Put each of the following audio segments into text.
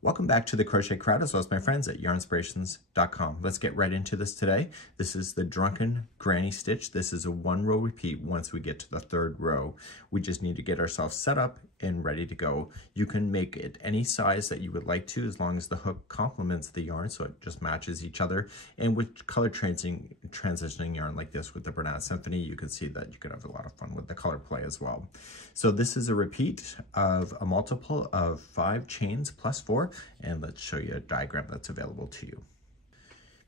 Welcome back to the Crochet Crowd, as well as my friends at yarnspirations.com. Let's get right into this today. This is the Drunken Granny Stitch. This is a 1-row repeat once we get to the 3rd row. We just need to get ourselves set up and ready to go. You can make it any size that you would like to, as long as the hook complements the yarn, so it just matches each other. And with color transitioning yarn like this with the Bernat Symphony, you can see that you could have a lot of fun with the color play as well. So this is a repeat of a multiple of 5 chains plus 4, and let's show you a diagram that's available to you.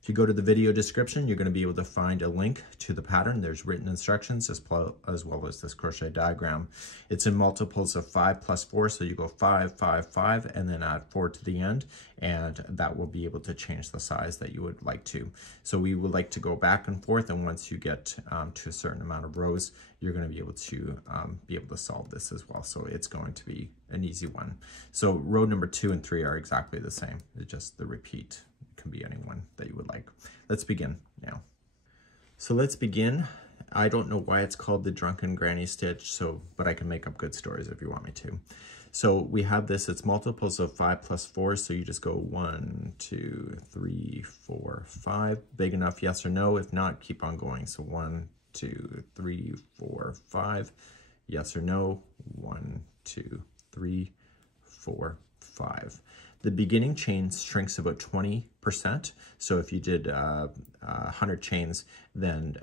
If you go to the video description, you're going to be able to find a link to the pattern. There's written instructions as well as this crochet diagram. It's in multiples of 5 plus 4, so you go 5, 5, 5, and then add 4 to the end, and that will be able to change the size that you would like to. So we would like to go back and forth, and once you get to a certain amount of rows, you're going to be able to solve this as well. So it's going to be an easy one. So row number 2 and 3 are exactly the same. It's just the repeat. Can be anyone that you would like. Let's begin now. So let's begin. I don't know why it's called the Drunken Granny Stitch, but I can make up good stories if you want me to. So we have this, it's multiples of 5 plus 4, so you just go 1, 2, 3, 4, 5. Big enough, yes or no? If not, keep on going. So 1, 2, 3, 4, 5. Yes or no? 1, 2, 3, 4, 5. The beginning chain shrinks about 20%. So if you did 100 chains, then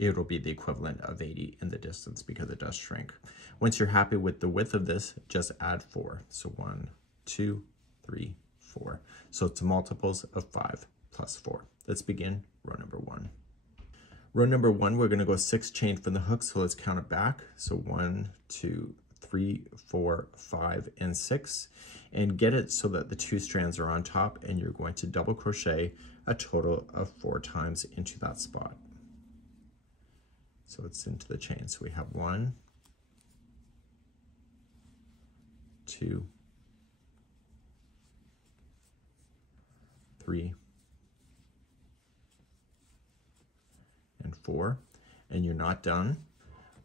it'll be the equivalent of 80 in the distance because it does shrink. Once you're happy with the width of this, just add 4. So 1, 2, 3, 4. So it's multiples of 5 plus 4. Let's begin row number 1. Row number 1, we're going to go 6 chain from the hook. So let's count it back. So 1, 2, 3, 4, 5, and 6, and get it so that the 2 strands are on top, and you're going to double crochet a total of 4 times into that spot. So it's into the chain. So we have 1, 2, 3, and 4, and you're not done.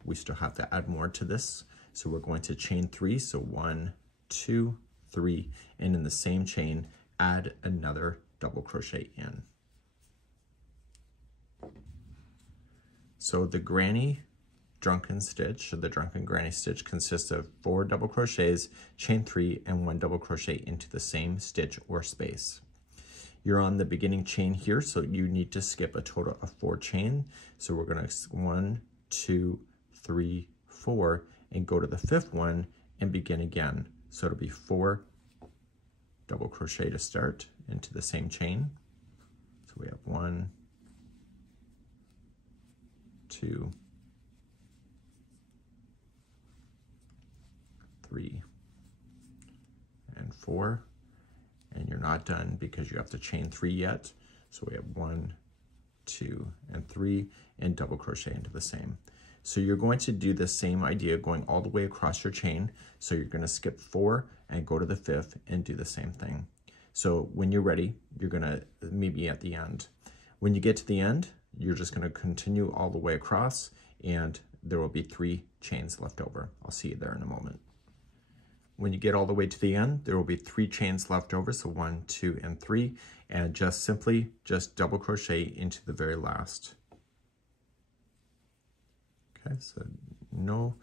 We still have to add more to this. So we're going to chain 3, so 1, 2, 3, and in the same chain, add another double crochet in. So the Granny Drunken Stitch, or the Drunken Granny Stitch, consists of 4 double crochets, chain 3, and 1 double crochet into the same stitch or space. You're on the beginning chain here, so you need to skip a total of 4 chain. So we're going to 1, 2, 3, 4, and go to the 5th one and begin again. So it'll be 4 double crochet to start into the same chain. So we have 1, 2, 3, and 4. And you're not done because you have to chain 3 yet. So we have 1, 2, and 3, and double crochet into the same. So you're going to do the same idea going all the way across your chain. So you're going to skip 4 and go to the 5th and do the same thing. So when you're ready, you're going to meet me at the end. When you get to the end, you're just going to continue all the way across, and there will be 3 chains left over. I'll see you there in a moment. When you get all the way to the end, there will be 3 chains left over. So 1, 2, and 3, and just double crochet into the very last. Okay, so no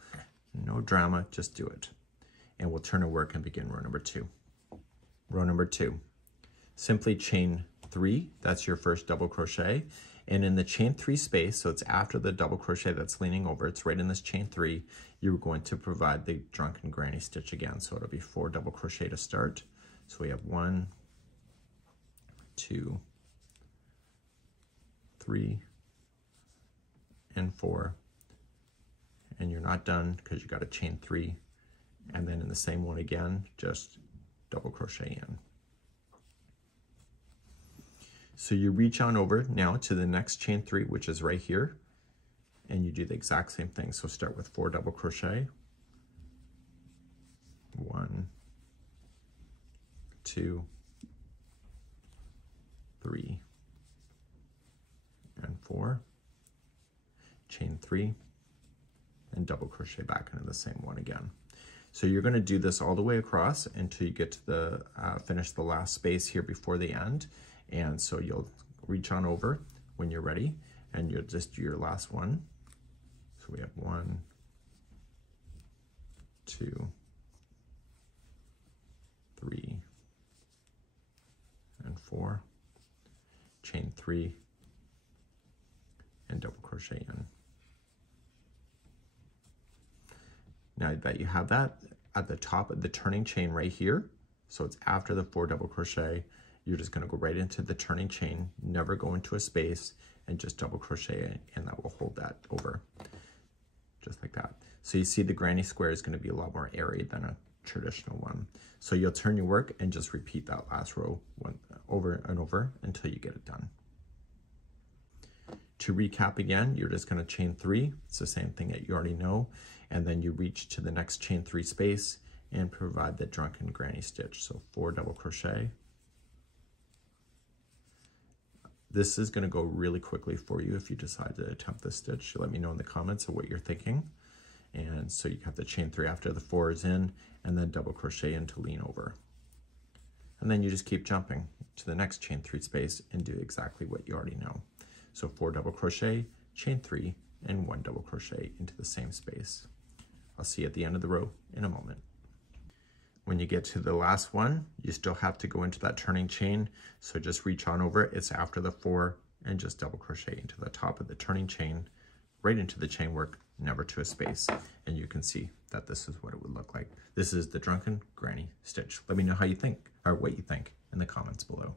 drama, just do it. And we'll turn to work and begin row number 2. Row number 2, simply chain 3, that's your first double crochet. And in the chain 3 space, so it's after the double crochet that's leaning over, it's right in this chain 3, you're going to provide the Drunken Granny Stitch again. So it'll be 4 double crochet to start. So we have 1, 2, 3, and 4. And you're not done because you got to chain 3, and then in the same one again, just double crochet in. So you reach on over now to the next chain 3, which is right here, and you do the exact same thing. So start with 4 double crochet, 1, 2, 3, and 4, chain 3, and double crochet back into the same one again. So you're going to do this all the way across until you get to the finish the last space here before the end. And so you'll reach on over when you're ready, and you'll just do your last one. So we have 1, 2, 3, and 4, chain 3, and double crochet in. Now that you have that, at the top of the turning chain right here, so it's after the 4 double crochet, you're just going to go right into the turning chain, never go into a space, and just double crochet, and that will hold that over, just like that. So you see the granny square is going to be a lot more airy than a traditional one. So you'll turn your work and just repeat that last row over and over until you get it done. To recap again, you're just going to chain 3. It's the same thing that you already know. And then you reach to the next chain 3 space and provide the drunken granny stitch. So 4 double crochet. This is going to go really quickly for you if you decide to attempt this stitch. Let me know in the comments of what you're thinking. And so you have the chain 3 after the 4 is in, and then double crochet in to lean over. And then you just keep jumping to the next chain 3 space and do exactly what you already know. So 4 double crochet, chain 3, and 1 double crochet into the same space. I'll see you at the end of the row in a moment. When you get to the last one, you still have to go into that turning chain. So just reach on over, it's after the 4, and just double crochet into the top of the turning chain, right into the chain work, never to a space. And you can see that this is what it would look like. This is the drunken granny stitch. Let me know how you think, or what you think in the comments below.